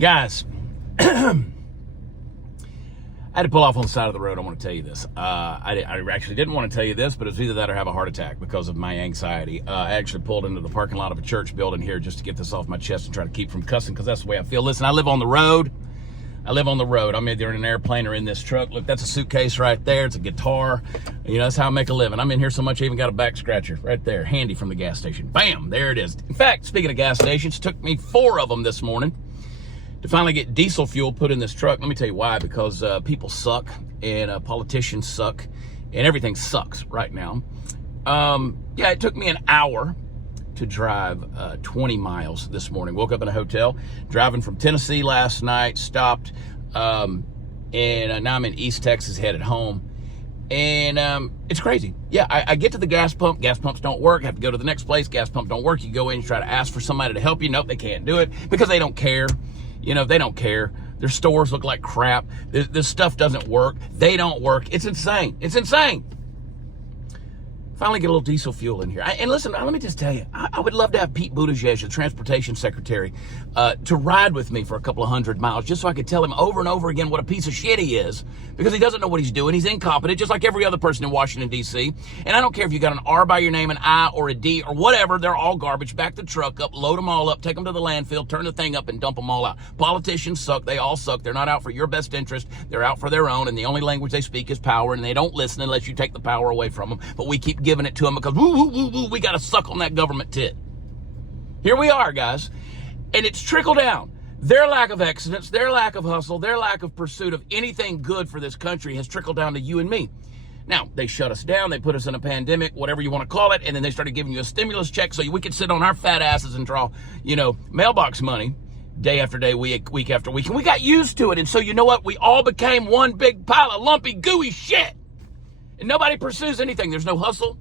Guys, I had to pull off on the side of the road. I want to tell you this. I actually didn't want to tell you this, but it was either that or have a heart attack because of my anxiety. I actually pulled into the parking lot of a church building here just to get this off my chest and try to keep from cussing because that's the way I feel. Listen, I live on the road. I'm either in an airplane or in this truck. Look, that's a suitcase right there. It's a guitar. You know, that's how I make a living. I'm in here so much I even got a back scratcher right there, handy from the gas station. Bam, there it is. In fact, speaking of gas stations, it took me 4 of them this morning to finally get diesel fuel put in this truck. Let me tell you why, because people suck and politicians suck and everything sucks right now. Yeah, it took me an hour to drive 20 miles this morning. Woke up in a hotel, driving from Tennessee last night, stopped, and now I'm in East Texas, headed home. And it's crazy. Yeah, I get to the gas pump. Gas pumps don't work. I have to go to the next place. Gas pump don't work. You go in, you try to ask for somebody to help you. Nope, they can't do it because they don't care. You know, they don't care. Their stores look like crap. This stuff doesn't work. They don't work. It's insane. It's insane. Finally get a little diesel fuel in here. And listen, let me just tell you, I would love to have Pete Buttigieg, the transportation secretary, to ride with me for a couple of 100 miles just so I could tell him over and over again what a piece of shit he is, because he doesn't know what he's doing. He's incompetent, just like every other person in Washington, D.C. And I don't care if you got an R by your name, an I, or a D, or whatever. They're all garbage. Back the truck up, load them all up, take them to the landfill, turn the thing up, and dump them all out. Politicians suck. They all suck. They're not out for your best interest. They're out for their own, and the only language they speak is power, and they don't listen unless you take the power away from them. But we keep giving it to them because we got to suck on that government tit. Here we are, guys. And it's trickled down. Their lack of excellence, their lack of hustle, their lack of pursuit of anything good for this country has trickled down to you and me. Now, they shut us down. They put us in a pandemic, whatever you want to call it. And then they started giving you a stimulus check so we could sit on our fat asses and draw, mailbox money day after day, week after week. And we got used to it. And so you know what? We all became one big pile of lumpy, gooey shit. And nobody pursues anything. There's no hustle.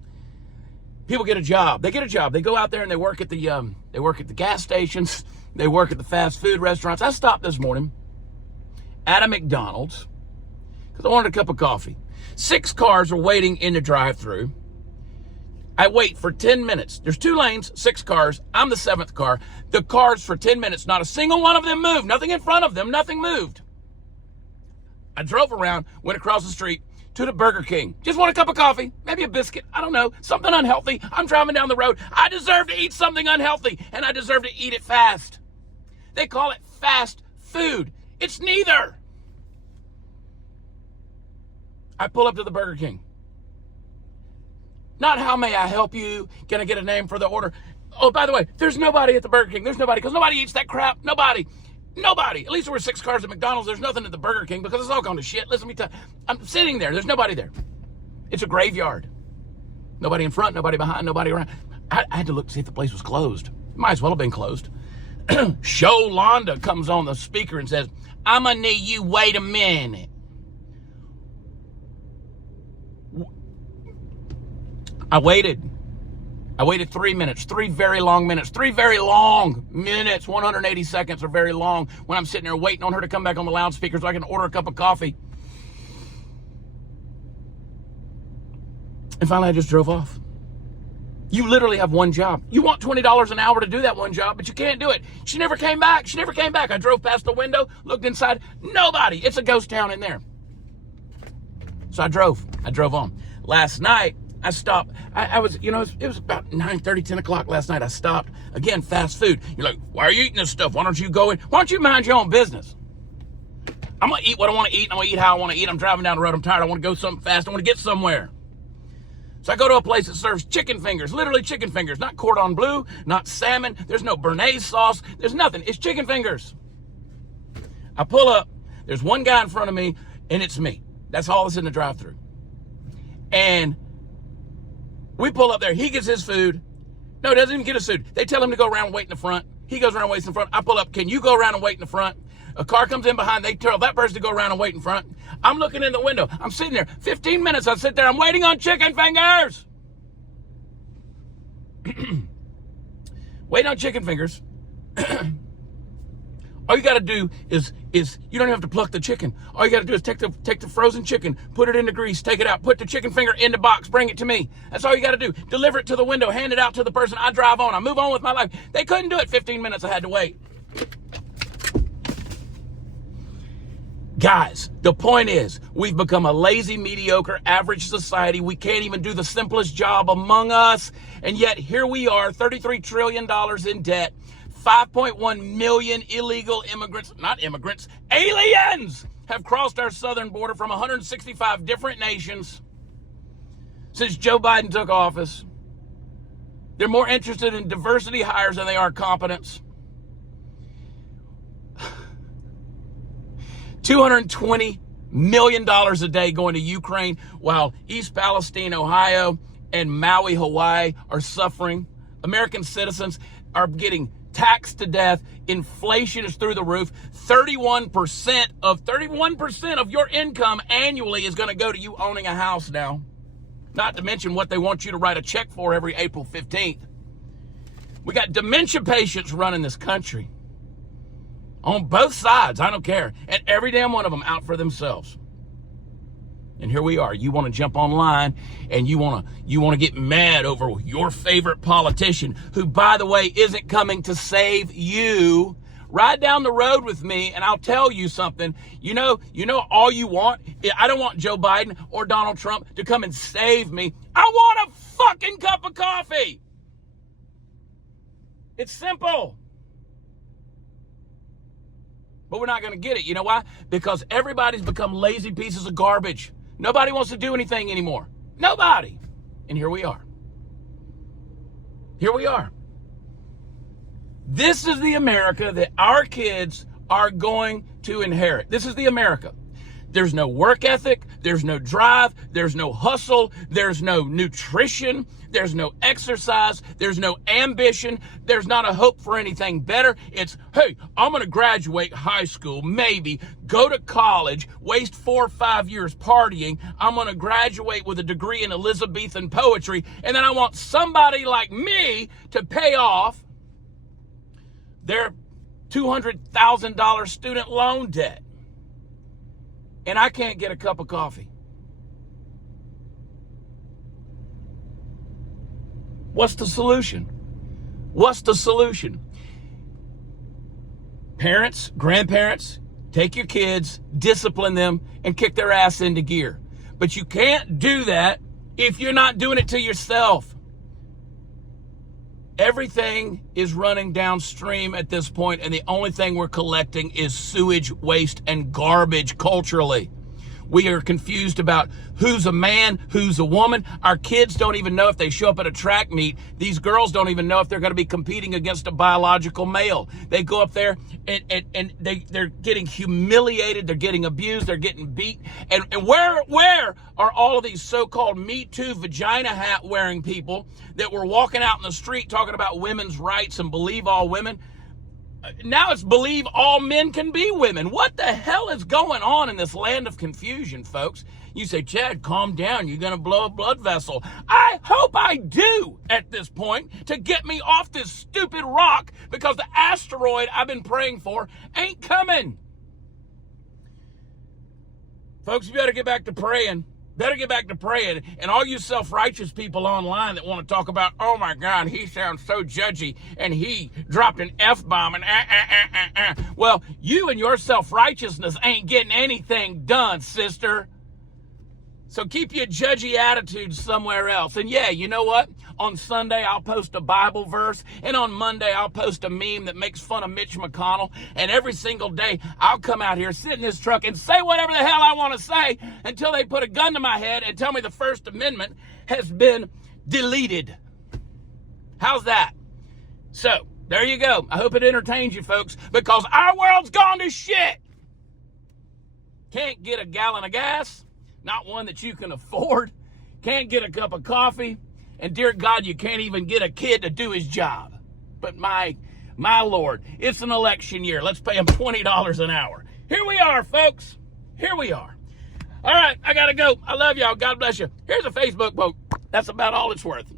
People get a job. They get a job. They go out there and they work at the gas stations. They work at the fast food restaurants. I stopped this morning at a McDonald's because I wanted a cup of coffee. 6 cars are waiting in the drive-thru. I wait for 10 minutes. There's 2 lanes, 6 cars. I'm the 7th car. The cars for 10 minutes, not a single one of them moved. Nothing in front of them. Nothing moved. I drove around, went across the street to the Burger King. Just want a cup of coffee, maybe a biscuit, I don't know, something unhealthy. I'm driving down the road. I deserve to eat something unhealthy, and I deserve to eat it fast. They call it fast food. It's neither. I pull up to the Burger King. Not how may I help you? Can I get a name for the order? Oh, by the way, there's nobody at the Burger King. There's nobody, because nobody eats that crap. Nobody. At least there were 6 cars at McDonald's. There's nothing at the Burger King because it's all gone to shit. Listen, let me tell you, I'm sitting there. There's nobody there. It's a graveyard. Nobody in front, nobody behind, nobody around. I had to look to see if the place was closed. Might as well have been closed. Sholanda comes on the speaker and says, I'm going to need you, wait a minute. I waited 3 minutes, 3 very long minutes, 3 very long minutes. 180 seconds are very long when I'm sitting there waiting on her to come back on the loudspeaker so I can order a cup of coffee. And finally, I just drove off. You literally have one job. You want $20 an hour to do that one job, but you can't do it. She never came back. I drove past the window, looked inside. Nobody. It's a ghost town in there. So I drove on. Last night, I stopped. I was, it was about 9:30, 10 o'clock last night. I stopped. Again, fast food. You're like, why are you eating this stuff? Why don't you go in? Why don't you mind your own business? I'm going to eat what I want to eat. I'm going to eat how I want to eat. I'm driving down the road. I'm tired. I want to go something fast. I want to get somewhere. So I go to a place that serves chicken fingers, literally chicken fingers, not cordon bleu, not salmon. There's no béarnaise sauce. There's nothing. It's chicken fingers. I pull up. There's one guy in front of me, and it's me. That's all that's in the drive-thru. And we pull up there. He gets his food. No, he doesn't even get his food. They tell him to go around and wait in the front. He goes around and waits in the front. I pull up. Can you go around and wait in the front? A car comes in behind. They tell that person to go around and wait in front. I'm looking in the window. I'm sitting there. 15 minutes I sit there. I'm waiting on chicken fingers. Waiting on chicken fingers. All you got to do is you don't even have to pluck the chicken. All you got to do is take the frozen chicken, put it in the grease, take it out, put the chicken finger in the box, bring it to me. That's all you got to do. Deliver it to the window, hand it out to the person. I drive on. I move on with my life. They couldn't do it. 15 minutes I had to wait. Guys, the point is, we've become a lazy, mediocre, average society. We can't even do the simplest job among us. And yet here we are, $33 trillion in debt, 5.1 million illegal immigrants, not immigrants, aliens have crossed our southern border from 165 different nations since Joe Biden took office. They're more interested in diversity hires than they are competence. $220 million a day going to Ukraine, while East Palestine, Ohio, and Maui, Hawaii are suffering. American citizens are getting taxed to death. Inflation is through the roof. 31% of your income annually is going to go to you owning a house now. Not to mention what they want you to write a check for every April 15th. We got dementia patients running this country. On both sides, I don't care. And every damn one of them out for themselves. And here we are. You want to jump online and you want to get mad over your favorite politician, who, by the way, isn't coming to save you. Ride down the road with me and I'll tell you something. You know all you want? I don't want Joe Biden or Donald Trump to come and save me. I want a fucking cup of coffee. It's simple. But we're not going to get it. You know why? Because everybody's become lazy pieces of garbage. Nobody wants to do anything anymore. Nobody. And here we are. Here we are. This is the America that our kids are going to inherit. This is the America. There's no work ethic. There's no drive. There's no hustle. There's no nutrition. There's no exercise. There's no ambition. There's not a hope for anything better. It's, hey, I'm going to graduate high school, maybe, go to college, waste 4 or 5 years partying. I'm going to graduate with a degree in Elizabethan poetry, and then I want somebody like me to pay off their $200,000 student loan debt. And I can't get a cup of coffee. What's the solution? What's the solution? Parents, grandparents, take your kids, discipline them, and kick their ass into gear. But you can't do that if you're not doing it to yourself. Everything is running downstream at this point, and the only thing we're collecting is sewage, waste, and garbage culturally. We are confused about who's a man, who's a woman. Our kids don't even know if they show up at a track meet. These girls don't even know if they're going to be competing against a biological male. They go up there and they're getting humiliated. They're getting abused. They're getting beat. And where are all of these so-called Me Too vagina hat wearing people that were walking out in the street talking about women's rights and believe all women? Now it's believe all men can be women. What the hell is going on in this land of confusion, folks? You say, Chad, calm down. You're going to blow a blood vessel. I hope I do at this point to get me off this stupid rock, because the asteroid I've been praying for ain't coming. Folks, you better get back to praying. Better get back to praying. And all you self-righteous people online that want to talk about, oh my God, he sounds so judgy and he dropped an F-bomb and Well, you and your self-righteousness ain't getting anything done, sister. So keep your judgy attitude somewhere else. And yeah, you know what? On Sunday, I'll post a Bible verse. And on Monday, I'll post a meme that makes fun of Mitch McConnell. And every single day, I'll come out here, sit in this truck, and say whatever the hell I want to say until they put a gun to my head and tell me the First Amendment has been deleted. How's that? So, there you go. I hope it entertains you, folks, because our world's gone to shit. Can't get a gallon of gas. Not one that you can afford. Can't get a cup of coffee. And dear God, you can't even get a kid to do his job. But my Lord, it's an election year. Let's pay him $20 an hour. Here we are, folks. Here we are. All right, I got to go. I love y'all. God bless you. Here's a Facebook quote. That's about all it's worth.